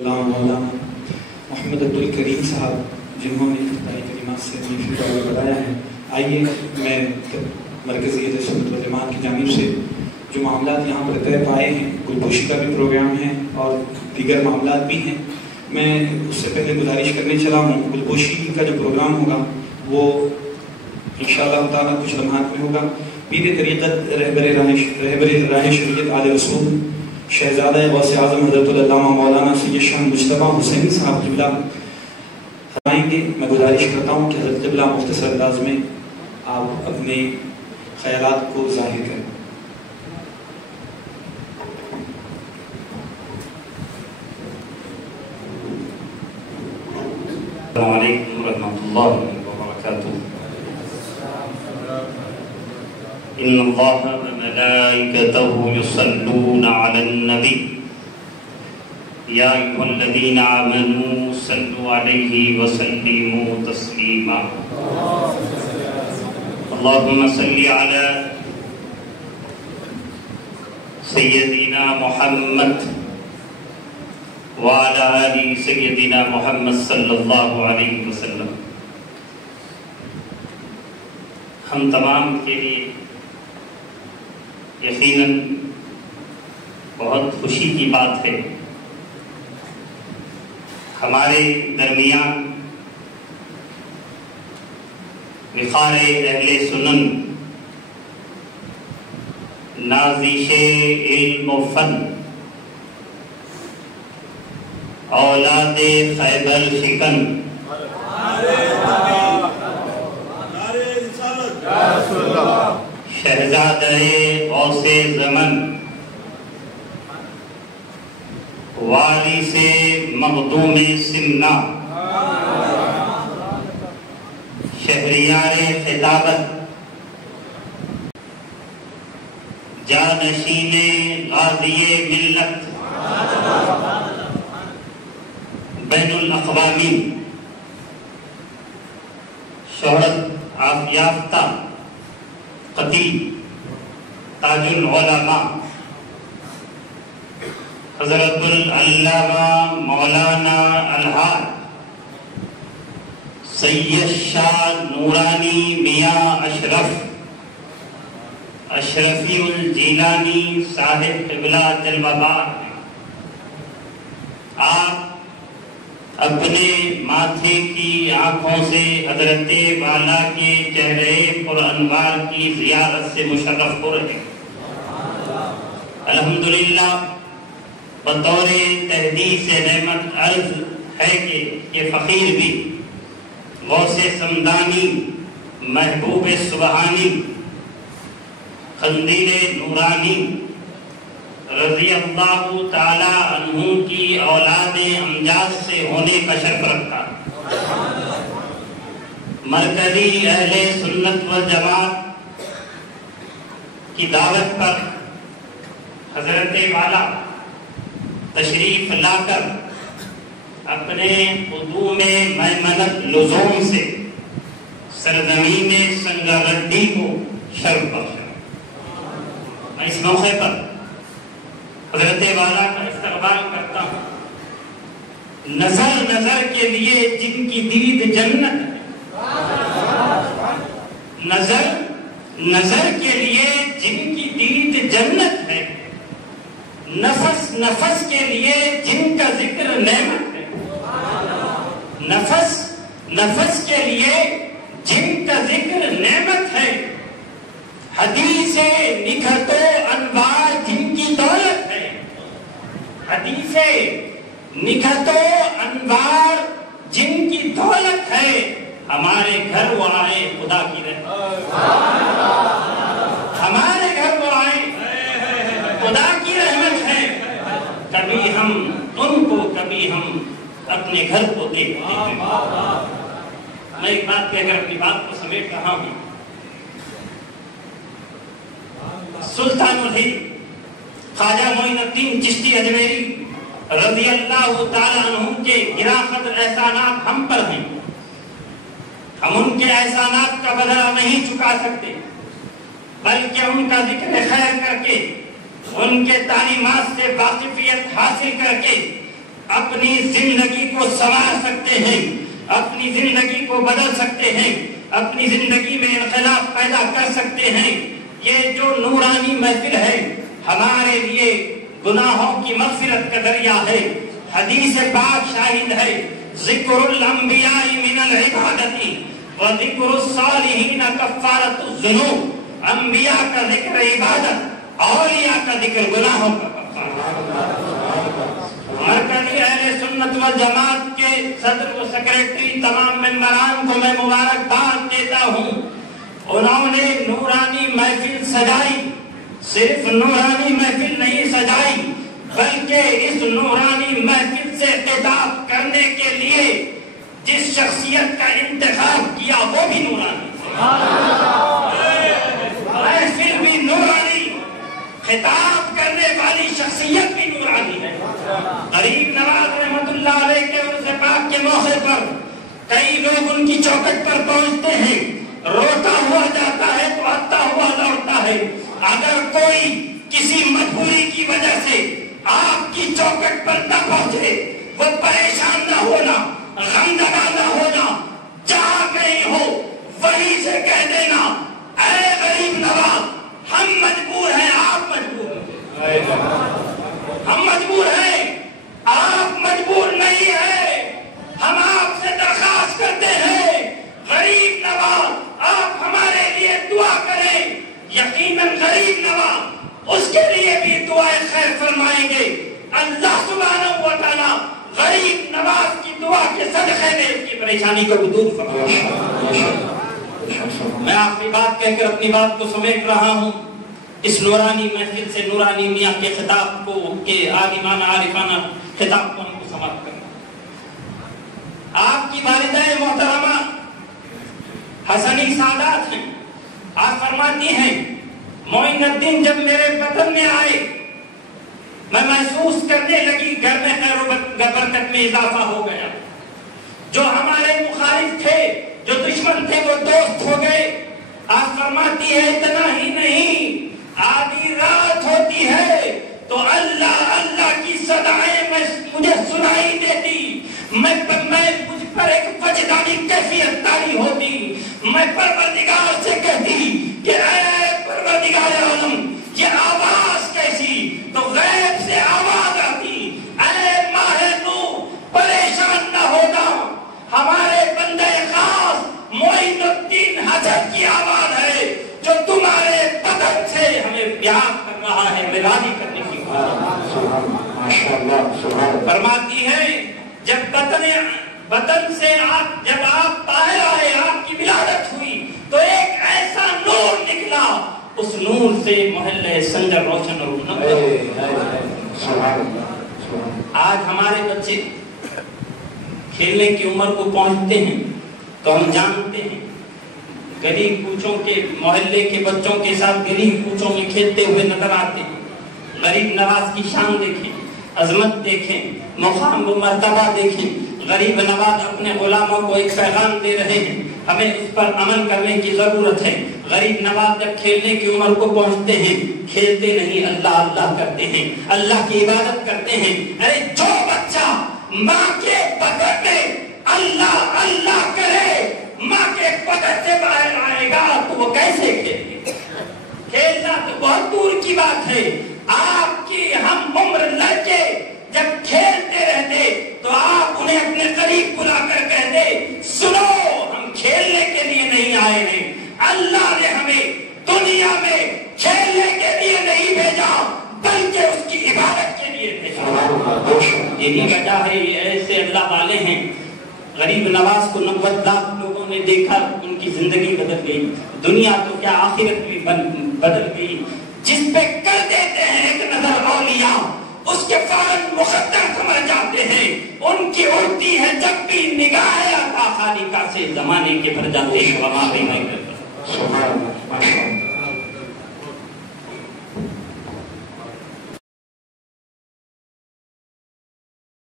مولانا محمد عبدالکریم صاحب جنہوں نے افتتاحی کلمات سے اپنی فکر بتایا ہے. آئیے میں مرکزیت سنت والجماعت کی جانب سے جو معاملات یہاں پر طے پائے ہیں، گلپوشی کا بھی پروگرام ہے اور دیگر معاملات بھی ہیں، میں اس سے پہلے گزارش کرنے چلا ہوں. گلپوشی کا جو پروگرام ہوگا وہ انشاءاللہ تعالیٰ کچھ لمحات میں ہوگا. پیر طریقت رہبر راہ شریعت آل رسول شہزادہ غوث اعظم حضرت العلامہ مولانا سید شاہ مجتبیٰ حسین صاحب قبلہ فرمائیں گے. میں گزارش کرتا ہوں کہ حضرت قبلہ مختصر انداز میں آپ اپنے خیالات کو ظاہر کریں. السلام علیکم ورحمۃ اللہ وبرکاتہ. ان اللہ وملائکتہ یصلون علی النبی یا ایھا الذین آمنوا صلوا علیہ وسلموا تسلیما. اللہم صل علی سیدنا محمد وعلی آل سیدنا محمد صلی اللہ علیہ وسلم. ہم تمام کے لیے یقیناً بہت خوشی کی بات ہے ہمارے درمیان وقار اہل سنن، نازش علم و فن، اولاد خیبر شکن، شہزادہ غوث زمن، والی سے مخدوم سمنا، شہریار خطابت، جانشین غازی ملت، بین الاقوامی، شہرت یافتہ خطیب، تاج العلماء، حضرت العلامہ مولانا الحاج سید شاہ نورانی میاں اشرفی الجیلانی صاحب قبلہ جلوہ بار. آپ اپنے ماتھے کی آنکھوں سے حضرت والا کے چہرے پر انوار کی زیارت سے مشرف ہو رہے. الحمدللہ بطور تحدیث نعمت عرض ہے کہ یہ فقیر بھی غوث سمدانی، محبوب سبحانی، قندیل نورانی رضی اللہ تعالی عنہ کی اولاد امجاد سے ہونے کا شرف رکھتا. مرکزی اہل سنت والجماعت کی دعوت پر حضرت والا تشریف لا کر اپنے قدوم میمنت لزوم سے سرزمین سنگاریڈی کو شرف بخشا. میں اس موقع پر حضرت والا کا استقبال کرتا ہوں. نظر کے لیے جن کی دید جنت ہے، نظر کے لیے جن کی دید جنت ہے، نفس کے لیے جن کا ذکر نعمت ہے، نفس کے لیے جن کا ذکر نعمت ہے، حدیث نکھت و انوار جن کی دولت ہے، حدیث نکھت و انوار جن کی دولت ہے، ہمارے گھر وہ آئے خدا کی رحمت، ہمارے گھر وہ آئے خدا کی رحمت ہے. کبھی ہم ان کو، کبھی ہم اپنے گھر کو دیکھتے ہیں. میں ایک بات کہہ کر اپنی بات کو سمیٹ رہا ہوں. سلطان الہند خواجہ معین الدین چشتی اجمیری رضی اللہ تعالی عنہ کے گرا قدر احسانات ہم پر ہیں. ہم ان کے احسانات کا بدلہ نہیں چکا سکتے، بلکہ ان کا ذکر خیر کر کے، ان کے تعلیمات سے واقفیت حاصل کر کے اپنی زندگی کو سنوار سکتے ہیں، اپنی زندگی کو بدل سکتے ہیں، اپنی زندگی میں انقلاب پیدا کر سکتے ہیں۔ یہ جو نورانی محفل ہے ہمارے لیے گناہوں کی مغفرت کا ذریعہ ہے۔ حدیث پاک شاہد ہے، ذکر الانبیاء من العبادت وذکر الصالحین کفارۃ الذنوب۔ انبیاء کا ذکر عبادت، اولیاء کا ذکر گناہوں کا کفارہ۔ مرکزی اہل سنت والجماعت کے صدر و سیکریٹری تمام ممبران کو میں مبارکباد دیتا ہوں، انہوں نے نورانی محفل سجائی۔ صرف نورانی محفل نہیں سجائی بلکہ اس نورانی محفل سے خطاب کرنے کے لیے جس شخصیت کا انتخاب کیا وہ بھی نورانی، محفل بھی نورانی، خطاب کرنے والی شخصیت بھی نورانی ہے۔ غریب نواز رحمت اللہ علیہ کے عرض پاک کے موقع پر کئی لوگ ان کی چوکھٹ پر پہنچتے ہیں، روتا ہوا جاتا ہے تو ہنستا ہوا لوٹتا ہے۔ اگر کوئی کسی مجبوری کی وجہ سے آپ کی چوکھٹ پر نہ پہنچے، وہ پریشان نہ ہونا، غمزدہ نہ ہونا، جہاں کہیں ہو وہیں سے کہہ دینا، اے غریب نواز ہم مجبور ہیں، آپ مجبور ہیں، ہم مجبور ہیں، آپ مجبور نہیں ہیں۔ ہم آپ سے درخواست کرتے ہیں غریب نواز آپ ہمارے لیے دعا کریں۔ یقیناً غریب نواز اس کے لیے بھی دعائے خیر فرمائیں گے۔ اللہ سبحانہ و تعالیٰ غریب نواز کی دعا کے صدقے میں اس کی پریشانی کو دور فرمائے۔ میں آخری بات کہہ کر اپنی بات کو سمیٹ رہا ہوں۔ اس نورانی محفل سے نورانی میاں کے خطاب کو، کے عالمانہ عارفانہ خطاب کو ہم کو سماعت کرنا۔ آپ کی والدہ محترمہ حسنی سادات ہیں، آپ فرماتی ہیں معین الدین جب میرے وطن میں آئے میں محسوس کرنے لگی گھر میں خیر و برکت میں اضافہ ہو گیا۔ جو ہمارے مخالف تھے، جو دشمن تھے، وہ دوست ہو گئے۔ آپ فرماتی ہے اتنا ہی نہیں، آدھی رات ہوتی ہے تو اللہ اللہ کی صدائیں مجھے سنائی دیتی، مجھ پر ایک وجدانی کیفیت تاری ہوتی، میں پروردگار سے کہتی کہ اے پروردگار عالم یہ آواز کیسی، تو غیب سے آواز آتی، اے ماہ نور پریشان نہ ہونا، ہمارے بندے خاص معین الدین حسن کی آواز ہے جو تمہارے بدن سے ہمیں پیار کر رہا ہے، ملانی کرنے کی فرماتی ہے۔ جب وطن سے جب آپ باہر آئے، آپ کی ولادت ہوئی تو ایک ایسا نور نکلا، اس نور سے محلے سنجر روشن اور منور۔ آج ہمارے بچے کھیلنے کی عمر کو پہنچتے ہیں تو ہم جانتے ہیں گلی کوچوں کے، محلے کے بچوں کے ساتھ گلی کوچوں میں کھیلتے ہوئے نظر آتے ہیں۔ غریب نواز کی شان دیکھیں، عظمت دیکھیں، مقام و مرتبہ دیکھیں۔ غریب نواز اپنے غلاموں کو ایک پیغام دے رہے ہیں، ہمیں اس پر عمل کرنے کی ضرورت ہے۔ غریب نواز جب کھیلنے کی عمر کو پہنچتے ہیں، کھیلتے نہیں، اللہ اللہ کرتے ہیں، اللہ کی عبادت کرتے ہیں۔ ارے جو بچہ ماں کے بطن میں اللہ اللہ کرے، ماں کے بطن سے باہر آئے گا تو وہ کیسے کھیلے؟ کھیلنا تو بہت دور کی بات ہے۔ آپ کی ہم عمر لڑکے جب کھیلتے رہتے تو آپ انہیں اپنے قریب بلا کر کہتے سنو ہم کھیلنے کے لیے نہیں آئے ہیں، اللہ نے ہمیں دنیا میں کھیلنے کے لیے نہیں بھیجا بلکہ اس کی عبادت کے لیے بھیجا۔ یہی وجہ ہے یہ ایسے اللہ والے ہیں۔ غریب نواز کو 90 لاکھ لوگوں نے دیکھا، ان کی زندگی بدل گئی، دنیا تو کیا آخرت بھی بدل گئی۔ جس پہ کر دیتے ہیں ایک نظر اولیاء، اس کے فوراً مقدر سمجھ جاتے ہیں، ان کی اڑتی ہے جب بھی نگاہ آتا خالقہ سے، زمانے کے بھر جاتے ہیں وہاں بھی نہیں کرتا۔